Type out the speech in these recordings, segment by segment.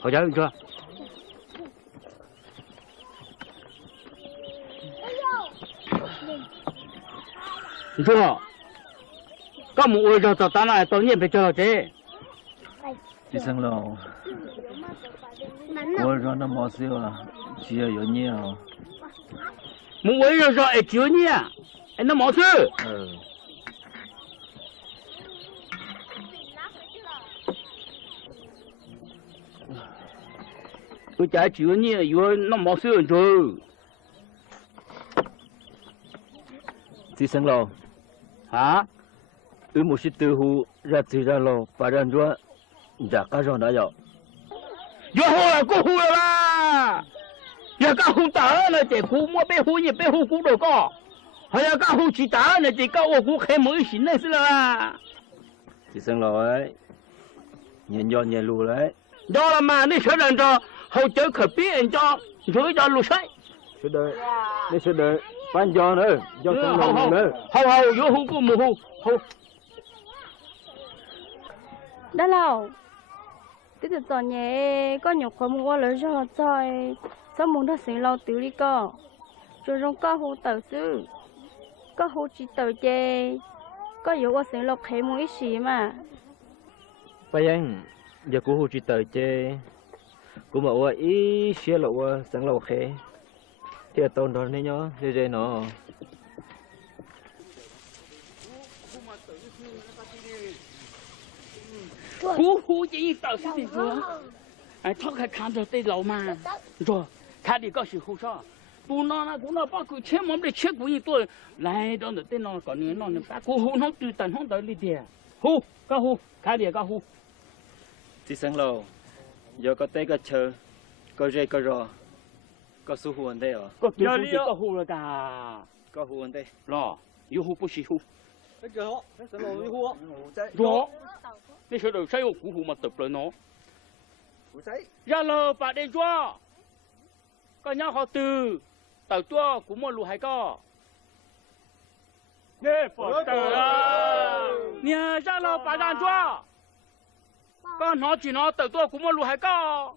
好家伙，你说。你说，干么我就到打那到你别叫这。医生喽，我说那没事啊，只要有你啊。我就说哎，只有你啊，哎那没事。我家只有你，有那没事做。医生喽，啊？我是对付热自然喽，把人说。dạ cá rò đã rồi vô hồ là cô hồ là giờ cá hồ tớ là chỉ hồ mua bé hồ gì bé hồ cũ đồ co hay là cá hồ chỉ tớ là chỉ cá hồ cũ khai mới xin này là chị xem rồi nhìn do nhìn lù đấy đó là mà đi sửa đàn cho hậu chở khởi biết cho rồi cho lù say sửa đời đi sửa đời bán do nữa do xem lòng nữa hậu vô hồ cũ mù hồ đó là cái từ tòa nhẹ có nhiều khó mua lấy cho họ chơi sao muốn thật sự lâu tiểu đi co rồi trong có hồ tàu sư có hồ chỉ tàu chê có nhiều quá sự lộc hệ mua ít gì mà bây anh giờ cô hồ chỉ tàu chê cô mà qua ít xia lộ sáng lộc hệ thì tôn đó này nhá dễ nó hú chỉ tao sẽ đi rồi, ai thoát khai khám được tay lâu mà, rồi, khai đi có sự hú sao, tu nó cũng nó bao cứ chế mắm để chế của gì tôi, lại đó được tên nó còn nữa nó bắt hú hú nó từ tận không tới đi tiền, hú, có hú, khai đi có hú. thì sáng lâu, giờ có tay có chờ, có dây có rò, có số hú anh đây à? Có kiểu hú thì có hú rồi cả, có hú anh đây, rồi, yêu hú不是hú. Cái chỗ, cái sân lô hú, rồi. Đi sửa đổi xây của cũ hù mà tập lên nó. Ra lờ bà đen cho. Có nhau họ từ tàu cho cũng mua lù hay có. Nè bỏ tờ à. Nè ra lờ bà đàn cho. Con nó chỉ nó tàu cho cũng mua lù hay có.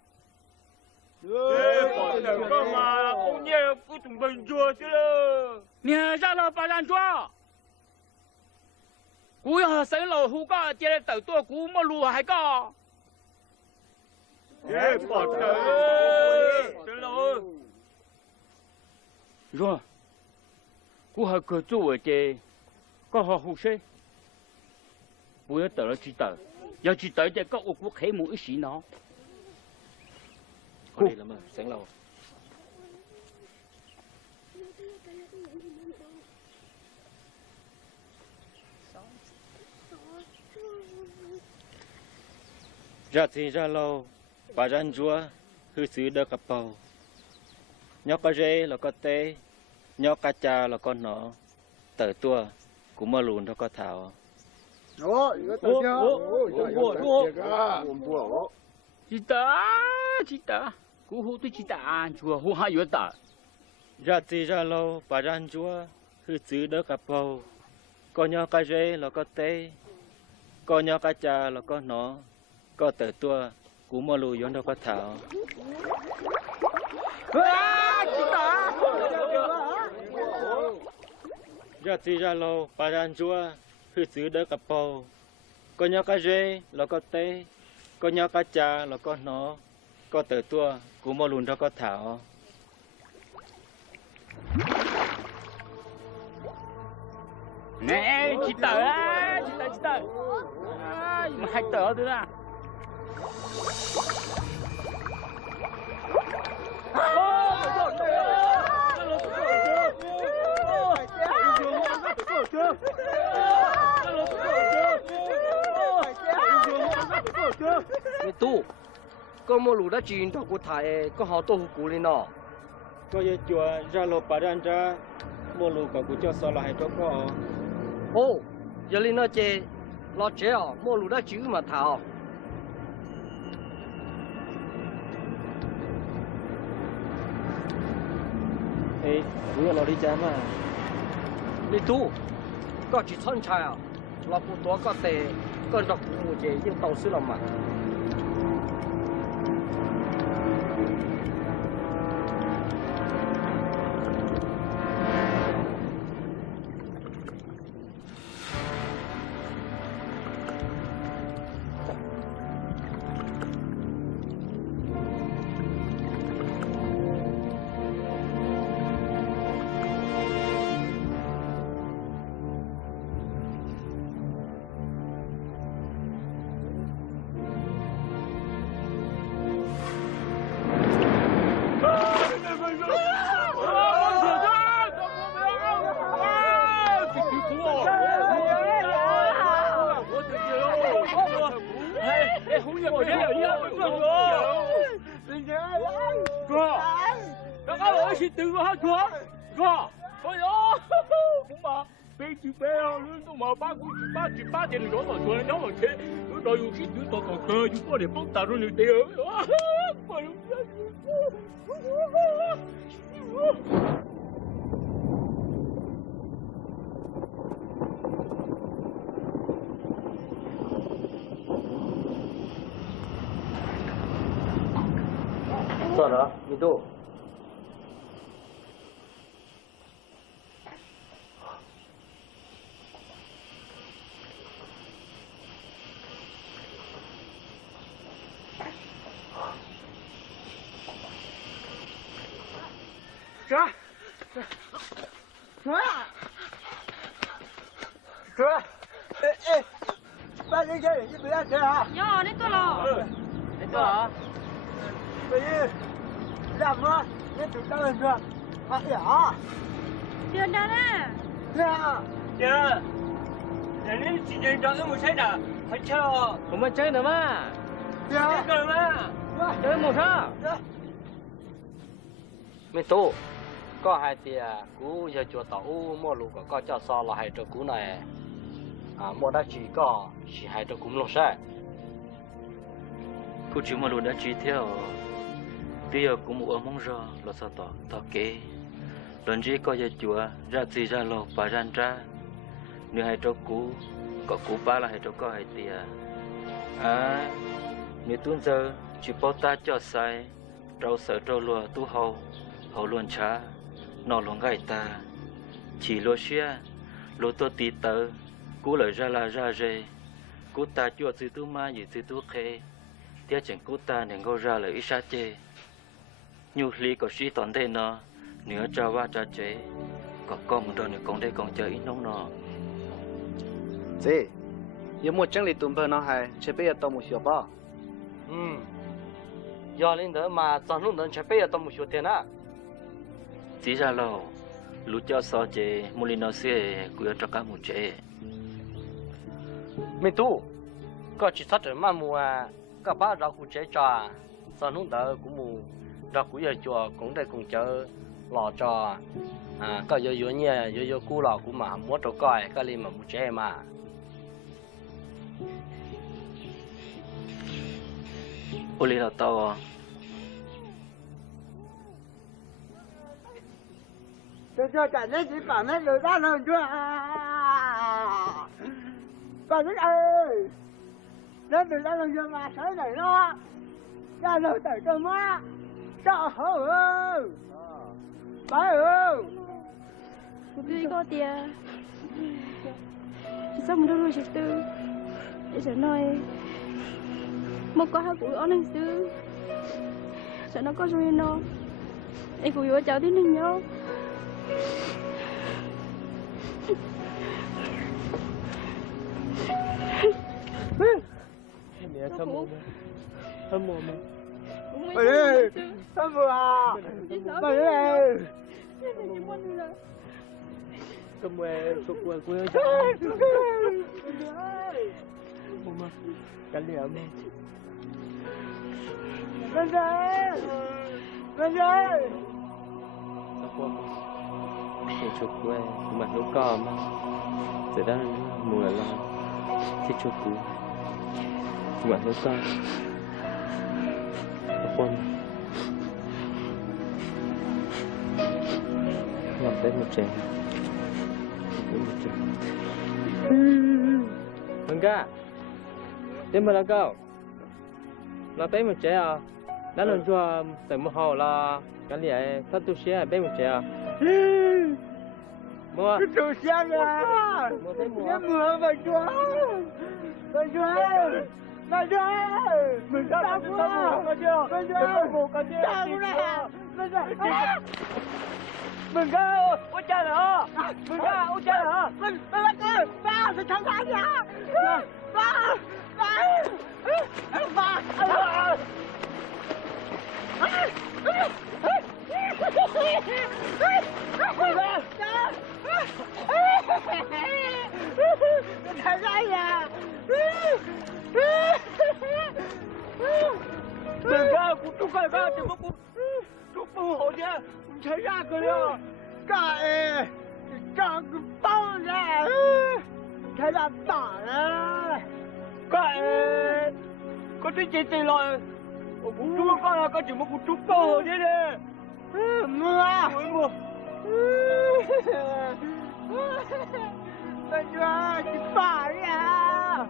Nè bỏ tờ cơ mà không nhẹ cứ tụi mình chua chứ lờ. Nè ra lờ bà đàn cho. cú họ xây lò hú có chơi tàu tua cú mà lùa hay có ghê bọt trời rồi cú họ cửa chú ở chơi có họ hú xe bữa tàu nó chỉ tàu giờ chỉ tàu chơi có cú khé mũi xí nó cú lắm mà sáng lầu ra thì ra lâu bà răn chúa hư xứ đỡ cặp bầu nhóc cá rê là con tê nhóc cá cha là con nọ tờ tua cũng mơ lùn cho con thảo chị ta cú hú tôi chị ta ăn chùa hú hai yếu ta ra thì ra lâu bà răn chúa hư xứ đỡ cặp bầu con nhóc cá rê là con tê con nhóc cá cha là con nọ có tờ tua cú mơ lùi giống đâu có thảo ra thì ra lâu bà răn chúa hư xứ đỡ cặp bầu có nhóc cá rê là có tê có nhóc cá cha là có nó có tờ tua cú mơ lùn đâu có thảo nè chị tờ á chị tờ mà hai tờ nữa à cái tu có mua lúa đã chín cho cô thải có họ tô cú lên nọ có giờ chùa ra lô bà răn ra mơ lùn có cú cho sao lại cho có ô giờ lên nó chê lo chế à mua lúa đã chín mà thảo ê bữa lo đi cha mà đi tu có chỉ thân trai à lo cụ tó có tề con đọc một chế nhưng tàu sư lòng mà sao đó mi tu Chúa, ê, ba đi chơi đi bây giờ hả? Yo, đi tôi lo. Đi tôi hả? Bây giờ làm mà, nên tụi tao làm được. À, dạ. Tiền đó nè. Dạ. Dạ. Dạ nên chỉ nhìn cho cái một xe nào, phải chờ. Không mà chơi nữa mà. Dạ. Chơi mà. Chơi một sao? Dạ. Mình tu. Có hai tia cú giờ chùa tàu mua lúa có cho so là hai trâu cú này mua đã chỉ có chỉ hai trâu cú lông sai cô chú mà luôn đã chỉ theo bây giờ cũng mua mong rồi là sao tỏ kế lần chỉ có giờ chùa ra gì ra lò và ra nếu hai trâu cú có cú ba là hai trâu có hai tia nếu tuân giờ chỉ bảo ta cho sai trâu sợ trâu lùa tu hậu luôn trả nó luôn gai ta chỉ lo xia lo to tí tờ cú lời ra là ra rề cú ta chua từ tu ma gì từ tu khê tiếc chẳng cú ta nên ngô ra lời ít sát chê nhu lý có suy toàn thế nó nửa trao qua trao chế có con một đôi nửa con đây còn chờ ít nóng nó gì giờ một chân lý tụm bờ nó hay chế bây giờ tao một số bao giờ lên đó mà toàn lúc đó chạy bây giờ tao một số tiền á chỉ ra lâu lũ cho so chế molino xe của cho các một chế mình tu có chỉ sát mà mua có ba rau củ chế cho toàn lúc đó cũng mua rau củ giờ chùa cũng đây cùng chờ lò cho có giờ giờ nhẹ giờ củ lò cũng mà mua trâu coi có liền mà mua chế mà ô li là tao Tôi cho cả nó chỉ bảo nó lừa ra hơn chưa? Còn nó ơi, nó lừa ra hơn chưa mà sới này nó ra lời tới cơ má, sợ hổ ơi, bái ơi. Đi có tiền. Sao mình đâu rồi chị Tư? Để sợ nói một có hai cụ ở năng sư, sợ nó có rồi nó, anh cụ ở chào tiếng ninh nhau. Mẹ thơm mồm thơm mồm Mày ơi, thơm mồm à? Mày ơi. Cầm quê thuộc quê quê mồm cả liệm Bên đây, bên đây. thì chụp quê mà nó có mà giờ đó mùa là thì chụp cú mà nó có con làm tới một trẻ Vâng ca Thế mà là cao là bé một trẻ à đã lần cho từ một hồ là cái gì ấy thắt tu xe bé một trẻ à mua tu xe à mua bé mua cái mưa vậy chúa vậy chúa vậy chúa mình ra cái tao cái chưa cái chưa cái chưa tao nè mình ra ôi cha nữa mình ra ôi cha nữa mình là cơ ba sẽ thắng thắng nhá ba thằng ai à đừng ra cũng chúc cái ra thì cũng chúc bố hộ nha thấy ra cơ đó cái cái bao ra thấy là tả ra cái có cái gì thì rồi cũng chúc con là có chỉ một chúc bố hộ thế này mưa tôi chưa chỉ phải à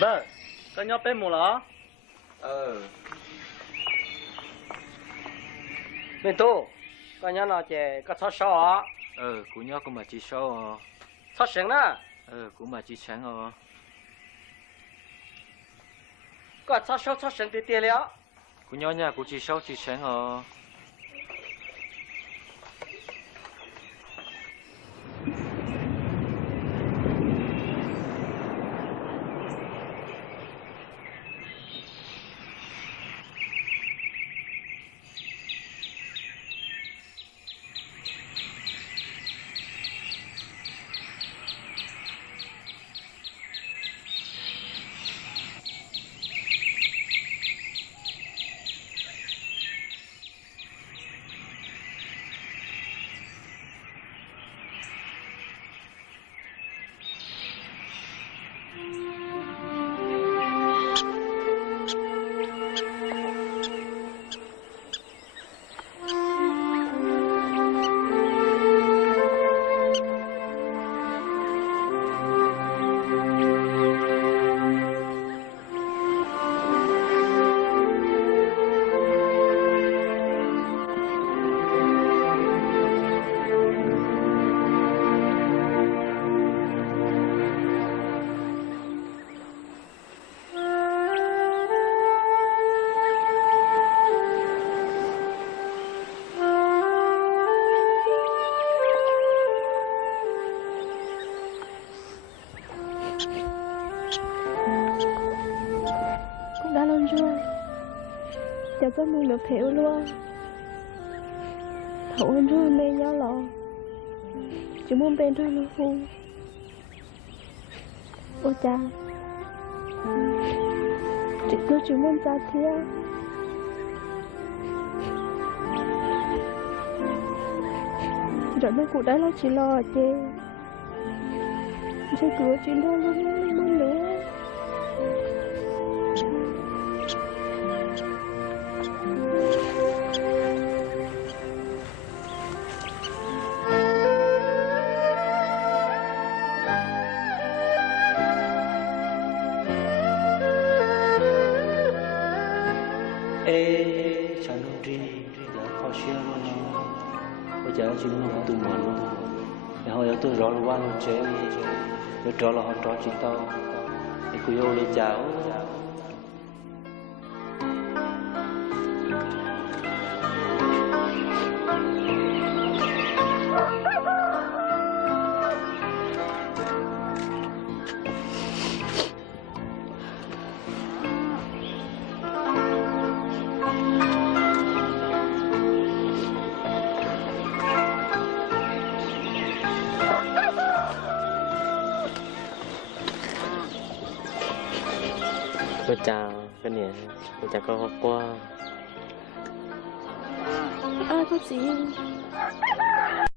vâng con nhóc bé mù lỏ bên tu con nhóc nó chè có thoát sọ của nhóc cũng mà chỉ số thoát sáng đó cũng mà chỉ sáng có thoát sáng tí tiền léo của nhóc nhà cũng chỉ số chỉ sáng đã lâu rồi giờ tôi muốn được hiểu luôn thấu hơn rồi mê nhau lọ chỉ muốn bên thôi nó phu ôi cha chỉ tôi chỉ muốn cha thiệt rồi nó cũng đã lo chỉ lo chứ chứ cửa chuyện đó luôn nữa chẳng đâu đi giờ khó xưa luôn bây giờ chỉ muốn tụi mình luôn để họ ở tôi rõ là quan chế rồi rõ là họ rõ chuyện tao để cô yêu lấy cháu Cô chào cái này cô chào cô qua có gì